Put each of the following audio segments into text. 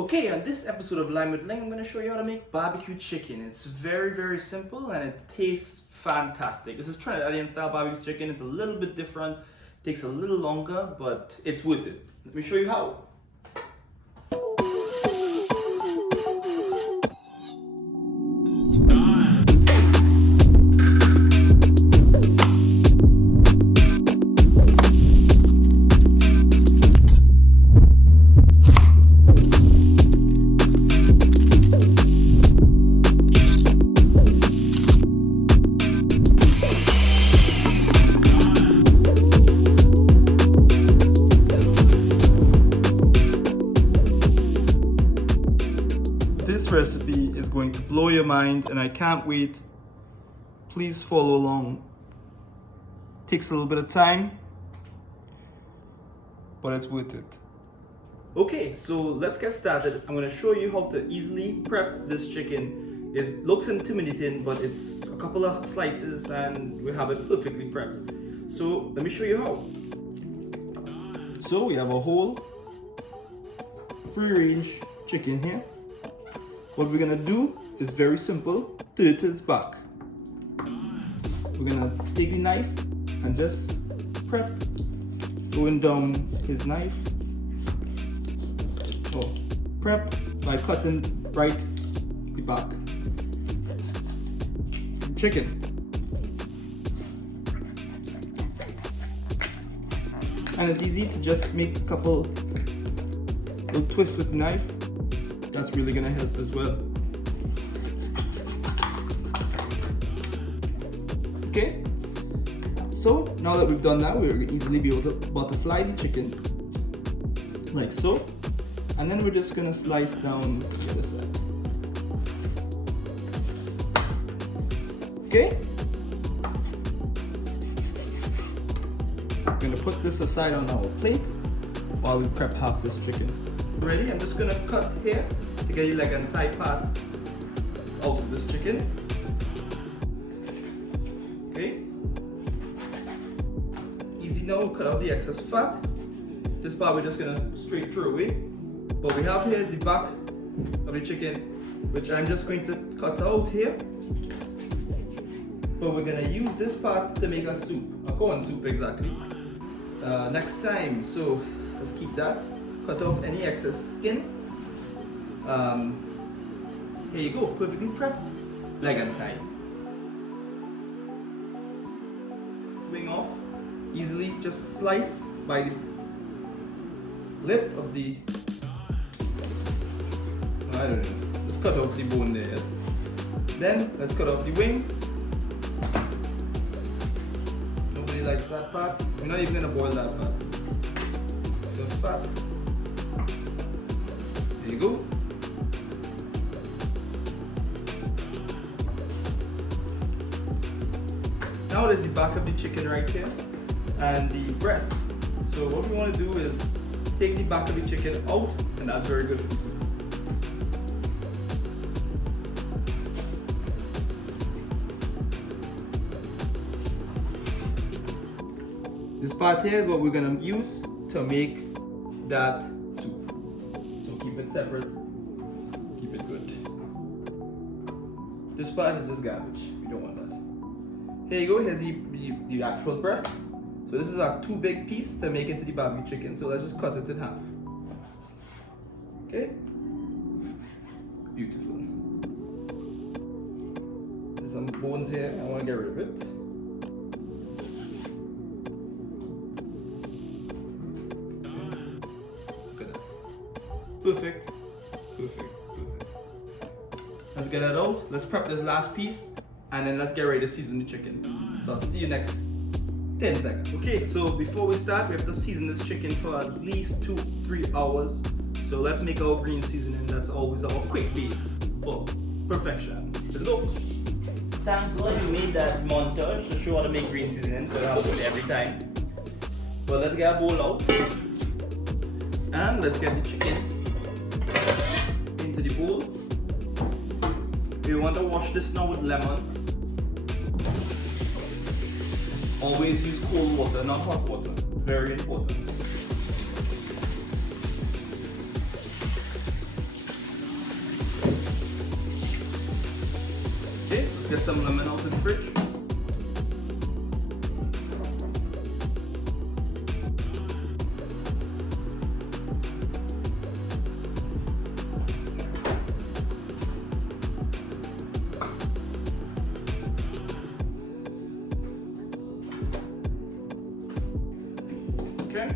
Okay, on this episode of Lime with Ling, I'm going to show you how to make barbecue chicken. It's very simple and it tastes fantastic. This is Trinidadian style barbecue chicken. It's a little bit different, takes a little longer, but it's worth it. Let me show you how. This recipe is going to blow your mind and I can't wait. Please follow along. Takes a little bit of time, but it's worth it. Okay, so let's get started. I'm going to show you how to easily prep this chicken. It looks intimidating, but it's a couple of slices and we have it perfectly prepped. So let me show you how. So we have a whole free range chicken here. What we're gonna do is very simple. Turn it to its back. We're gonna take the knife and just prep, going down his knife. Prep by cutting right the back. Chicken. And it's easy to just make a couple little twists with the knife. That's really gonna help as well. Okay, so now that we've done that, we're gonna easily be able to butterfly the chicken like so, and then we're just gonna slice down the other side. Okay, we're gonna put this aside on our plate while we prep half this chicken. Ready? I'm just gonna cut here to get you like an entire part out of this chicken. Okay. Easy now, cut out the excess fat. This part we're just gonna straight throw away. But we have here the back of the chicken, which I'm just going to cut out here. But we're gonna use this part to make a soup, a corn soup exactly, next time. So let's keep that. Cut off any excess skin. Here you go, perfectly prepped, leg and thigh. Swing off, easily just slice by the lip of the, I don't know, let's cut off the bone there. Yes. Then let's cut off the wing. Nobody likes that part. We're not even gonna boil that part. So fat. There you go. Now there's the back of the chicken right here and the breast. So what we want to do is take the back of the chicken out, and that's very good for the soup. This part here is what we're going to use to make that soup. So keep it separate, keep it good. This part is just garbage, we don't want that. Here you go, here's the actual breast. So this is a too big piece to make into the barbecue chicken, so let's just cut it in half. Okay? Beautiful. There's some bones here, I want to get rid of it. Perfect. Let's get that out. Let's prep this last piece and then let's get ready to season the chicken. So I'll see you next 10 seconds. Okay, so before we start, we have to season this chicken for at least 2-3 hours. So let's make our green seasoning. That's always our quick base for perfection. Let's go. Thank God you made that montage to show how to make green seasoning, so I have to do it every time. But let's get a bowl out and let's get the chicken into the bowl. We want to wash this now with lemon. Always use cold water, not hot water. Very important. get some lemon out of the fridge. Okay.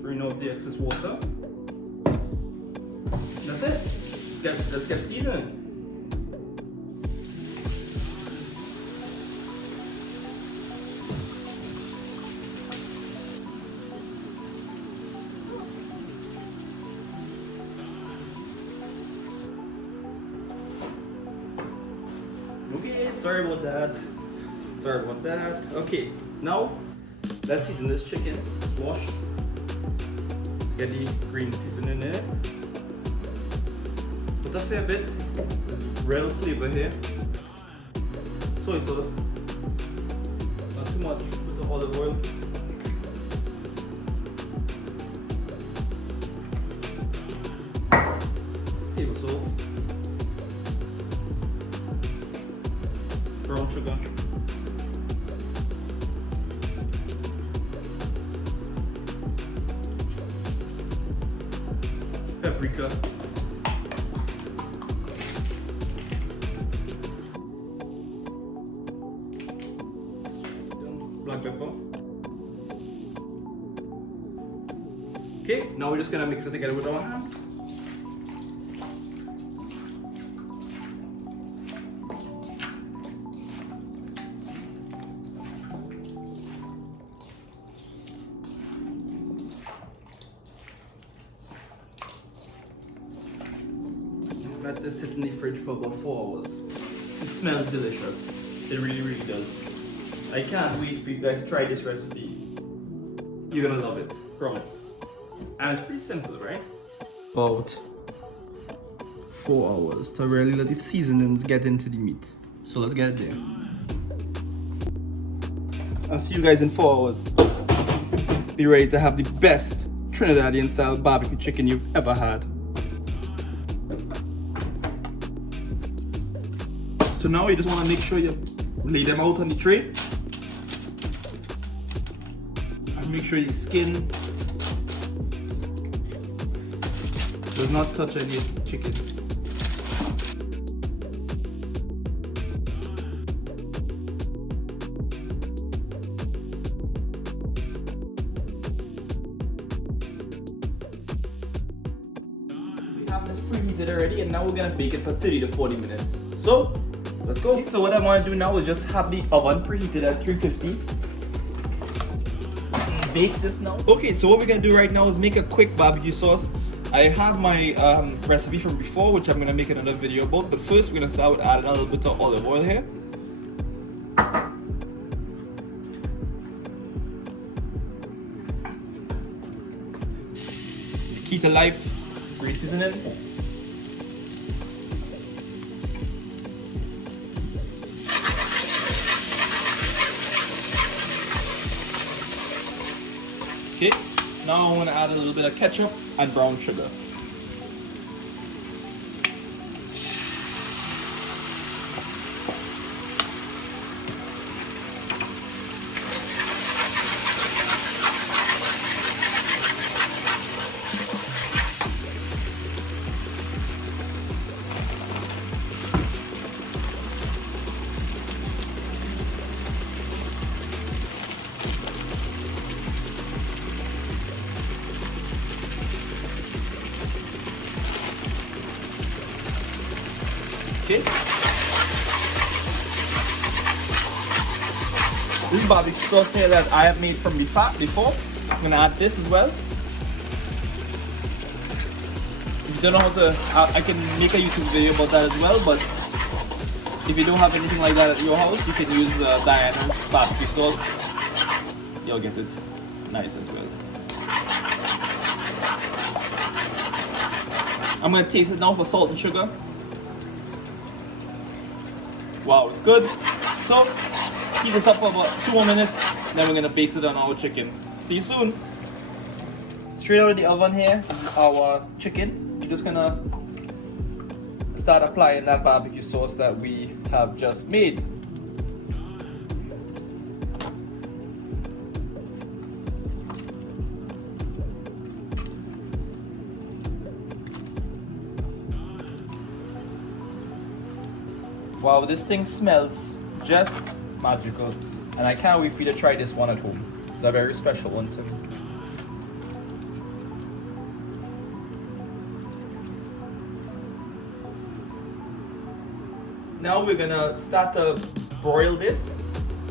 Drain out the excess water. That's it. Let's get seasoning. Okay, sorry about that. Sorry about that. Okay, now let's season this chicken. Wash. Let's get the green seasoning in it. Put a fair bit. There's real flavor here. Soy sauce. Not too much. Put the olive oil. Table salt. Brown sugar. Paprika. Black pepper. Okay, now we're just gonna mix it together with our hands. Let this sit in the fridge for about 4 hours. It smells delicious. It really, really does. I can't wait for you guys to try this recipe. You're gonna love it, promise. And it's pretty simple, right? About 4 hours to really let the seasonings get into the meat. So let's get it there. I'll see you guys in 4 hours. Be ready to have the best Trinidadian style barbecue chicken you've ever had. So now you just want to make sure you lay them out on the tray. And make sure the skin does not touch any of the chickens. We have this preheated already, and now we're gonna bake it for 30 to 40 minutes. So let's go. So what I want to do now is just have the oven preheated at 350. Bake this now. Okay, so what we're gonna do right now is make a quick barbecue sauce. I have my recipe from before, which I'm gonna make another video about. But first, we're gonna start with adding a little bit of olive oil here. Key to life, great seasoning. Okay, now I want to add a little bit of ketchup and brown sugar. Okay. This is barbecue sauce here that I have made from before. I'm gonna add this as well. If you don't know how to, I can make a YouTube video about that as well. But if you don't have anything like that at your house, you can use Diana's barbecue sauce. You'll get it nice as well. I'm gonna taste it now for salt and sugar. Wow, it's good. So, heat this up for about 2 more minutes, then we're gonna baste it on our chicken. See you soon. Straight out of the oven here, our chicken. we're just gonna start applying that barbecue sauce that we have just made. Wow, this thing smells just magical, and I can't wait for you to try this one at home. It's a very special one to me. Now we're gonna start to broil this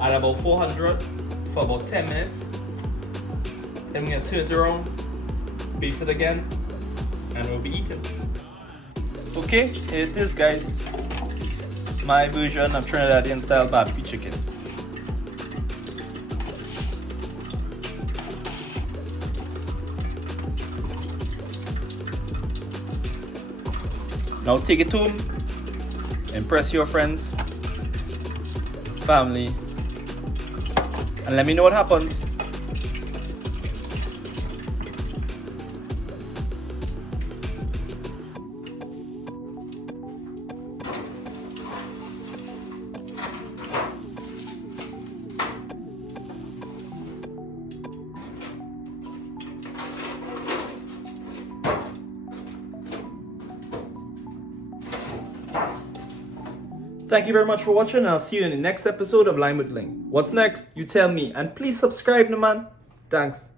at about 400 for about 10 minutes. Then we're gonna turn it around, baste it again, and we'll be eating. Okay, here it is, guys. My version of Trinidadian style barbecue chicken. Now take it home, impress your friends, family, and let me know what happens. Thank you very much for watching, and I'll see you in the next episode of Line with Ling. What's next? You tell me, and please subscribe, man. Thanks.